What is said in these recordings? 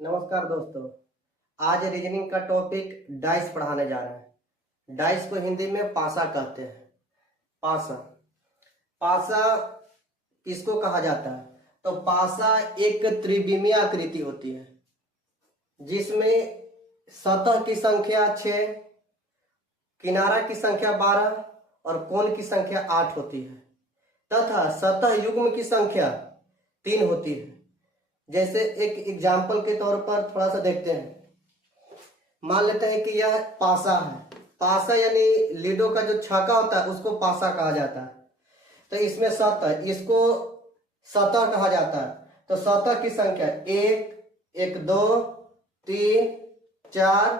नमस्कार दोस्तों। आज रीजनिंग का टॉपिक डाइस पढ़ाने जा रहे हैं। डाइस को हिंदी में पासा कहते हैं। पासा पासा किसको कहा जाता है? तो पासा एक त्रिविमीय आकृति होती है जिसमें सतह की संख्या 6, किनारा की संख्या 12 और कोण की संख्या 8 होती है तथा सतह युग्म की संख्या 3 होती है। जैसे एक एग्जाम्पल के तौर पर थोड़ा सा देखते हैं। मान लेते हैं कि यह पासा है। पासा यानी लीडो का जो छाका होता है उसको पासा कहा जाता है। तो इसमें सतह, इसको सतह कहा जाता है। तो सतह की संख्या 1, 2, 3, 4,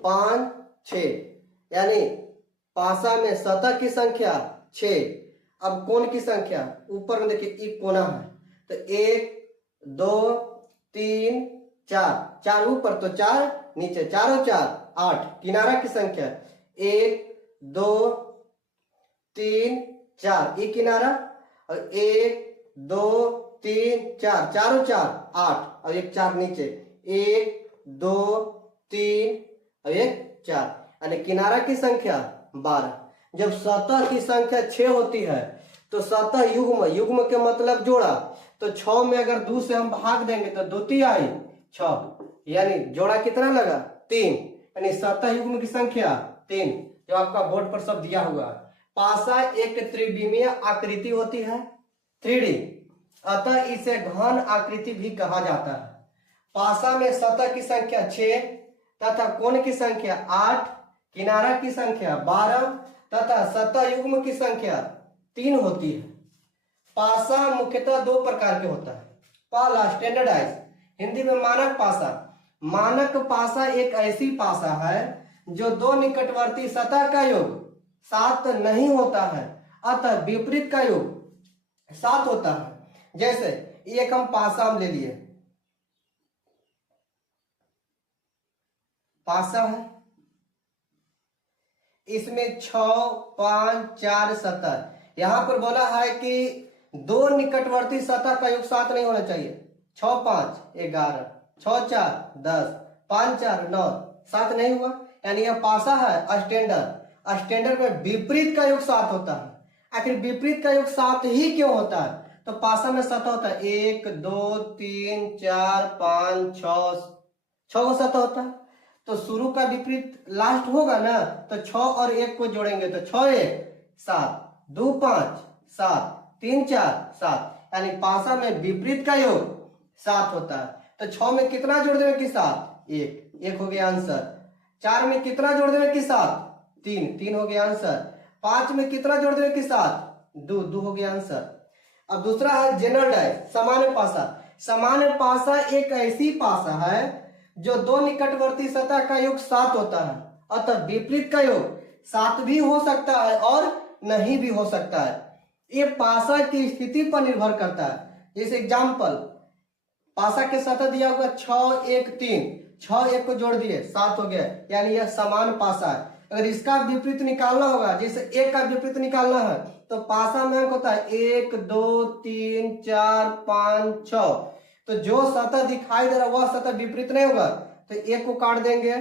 5, 6 यानी पासा में सतह की संख्या 6। अब कोण की संख्या ऊपर में देखिए एक कोना है तो 1, 2, 3, 4, 4 ऊपर तो 4 नीचे, चारों 4 8। किनारा की संख्या 1, 2, 3, 4 ये किनारा और 1, 2, 3, 4 चारों 4 8 और एक 4 नीचे 1, 2, 3 और एक 4 यानी किनारा की संख्या 12। जब सतह की संख्या 6 होती है तो सतह युग्म, युग्म के मतलब जोड़ा, तो 6 में अगर 2 से हम भाग देंगे तो 2 3 आई 6 यानी जोड़ा कितना लगा 3 यानी सतह युग्म की संख्या 3 जो आपका बोर्ड पर सब दिया हुआ। पासा एक त्रिविमीय आकृति होती है 3D, अतः इसे घन आकृति भी कहा जाता है। पासा में सतह की संख्या 6 तथा कोण की संख्या 8, किनारा की संख्या 12 तथा सतह युग्म की संख्या 3 होती है। पासा मुख्यतः 2 प्रकार के होता है। पहला स्टैंडर्डाइज, हिंदी में मानक पासा। मानक पासा एक ऐसी पासा है जो 2 निकटवर्ती सतह का योग 7 नहीं होता है, अतः विपरीत का योग 7 होता है। जैसे एक हम पासा हम ले लिए, पासा है, इसमें 6, 5, 4 सतह। यहां पर बोला है कि 2 निकटवर्ती सतह का योग 7 नहीं होना चाहिए। 6 5 11, 6 4 10, 5 4 9, 7 नहीं हुआ यानी यह पासा है स्टैंडर्ड। स्टैंडर्ड में विपरीत का योग 7 होता है। आखिर विपरीत का योग 7 ही क्यों होता है? तो पासा में सतह होता है 1, 2, 3, 4, 5, 6 सतह होता है। तो शुरू का विपरीत लास्ट होगा ना, तो 6 और 1 को जोड़ेंगे तो 6 1 7, 2 5 7, 3 4 7 यानी पासा में विपरीत का योग 7 होता है। तो 6 में कितना जोड़ देंगे कि 7? 1 हो गया आंसर। 4 में कितना जोड़ देंगे कि 7? 3 हो गया आंसर। 5 में कितना जोड़ देंगे कि 7? 2 हो गया आंसर। अब दूसरा है जनरल डाइस, सामान्य पासा। सामान्य पासा एक ऐसी पासा है जो 2 निकटवर्ती सतह का योग 7 होता है, अतः विपरीत का योग 7 भी हो सकता है और नहीं भी हो सकता है। ये पासा की स्थिति पर निर्भर करता है। जैसे एग्जाम्पल, पासा के सतह दिया हुआ 6 1 3, 6 1 को जोड़ दिए 7 हो गया यानी यह समान पासा है। अगर इसका विपरीत निकालना होगा, जैसे 1 का विपरीत निकालना है तो पासा में अंक होता है 1 2 3 4 5 6। तो जो सतह दिखाई दे रहा है वह सतह विपरीत नहीं होगा, तो 1 को काट देंगे,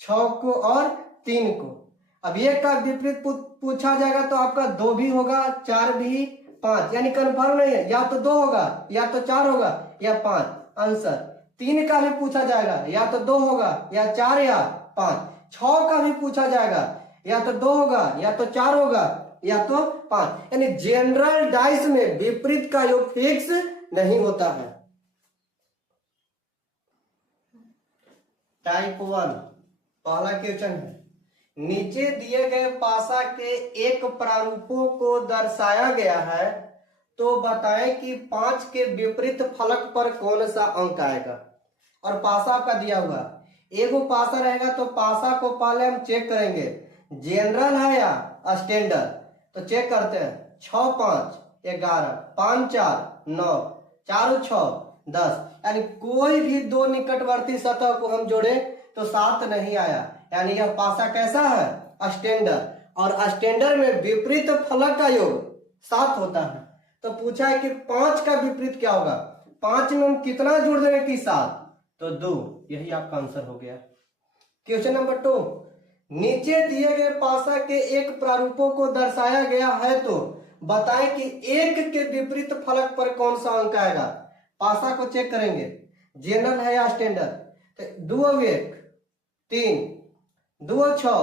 6 को और 3 को। अब 1 का विपरीत पूछा जाएगा तो आपका 2 भी होगा, 4 भी, 5 यानी कन्फर्म नहीं है, या तो 2 होगा या तो 4 होगा या 5 आंसर। 3 का भी पूछा जाएगा, या तो 2 होगा या 4 या 5। 6 का भी पूछा जाएगा, या तो 2 होगा या तो 4 होगा या तो 5। यानी जनरल डाइस में विपरीत का योग फिक्स नहीं होता है। टाइप 1 पहला क्वेश्चन है, नीचे दिए गए पासा के एक प्रारूपों को दर्शाया गया है तो बताएं कि 5 के विपरीत फलक पर कौन सा अंक आएगा। और पासा आपका दिया हुआ, एक पासा रहेगा तो पासा को पहले हम चेक करेंगे जनरल है या स्टैंडर्ड। तो चेक करते हैं, 6 5 11, 5 4 9, 4 6 10 यानी कोई भी 2 निकटवर्ती सतह को हम जोड़े तो 7 नहीं आया, यानी यह पासा कैसा है स्टैंडर्ड। और स्टैंडर्ड में विपरीत फलक का योग 7 होता है। तो पूछा है कि 5 का विपरीत क्या होगा। 5 में हम कितना जोड़ देंगे कि 7, तो 2, यही आपका आंसर हो गया। क्वेश्चन नंबर 2, नीचे दिए गए पासा के एक प्रारूपों को दर्शाया गया है तो बताएं कि एक के विपरीत फलक पर कौन सा अंक आएगा। पासा को चेक करेंगे, जनरल है या स्टैंडर्ड। 2 और 1 3, 2 और 6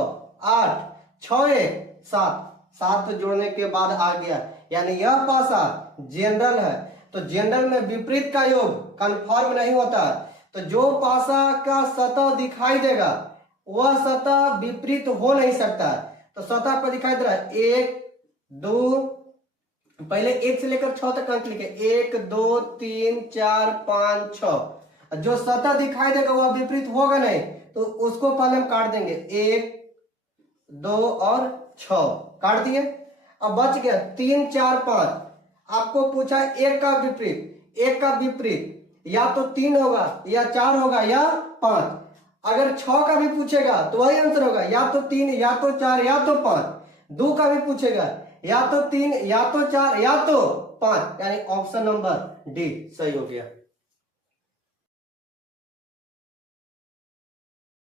8, 6 1 7, 7 जोड़ने के बाद आ गया, यानी यह पासा जनरल है। तो जनरल में विपरीत का योग कन्फर्म नहीं होता, तो जो पासा का सतह दिखाई देगा वह सतह विपरीत हो नहीं सकता। तो सतह पर दिखाई दे रहा है 1 2, पहले 1 से लेकर 6 तक अंक लिखे, 1 2 3 4 5 6। जो सतह दिखाई देगा वह विपरीत होगा नहीं, तो उसको पहले हम काट देंगे, 1 2 और 6 काट दिए। अब बच गया 3 4 5। आपको पूछा एक का विपरीत, एक का विपरीत या तो 3 होगा या 4 होगा या 5। अगर 6 का भी पूछेगा तो वही आंसर होगा, या तो 3 या तो 4 या तो 5। 2 का भी पूछेगा या तो 3 या तो 4 या तो 5, यानी ऑप्शन नंबर डी सही हो गया।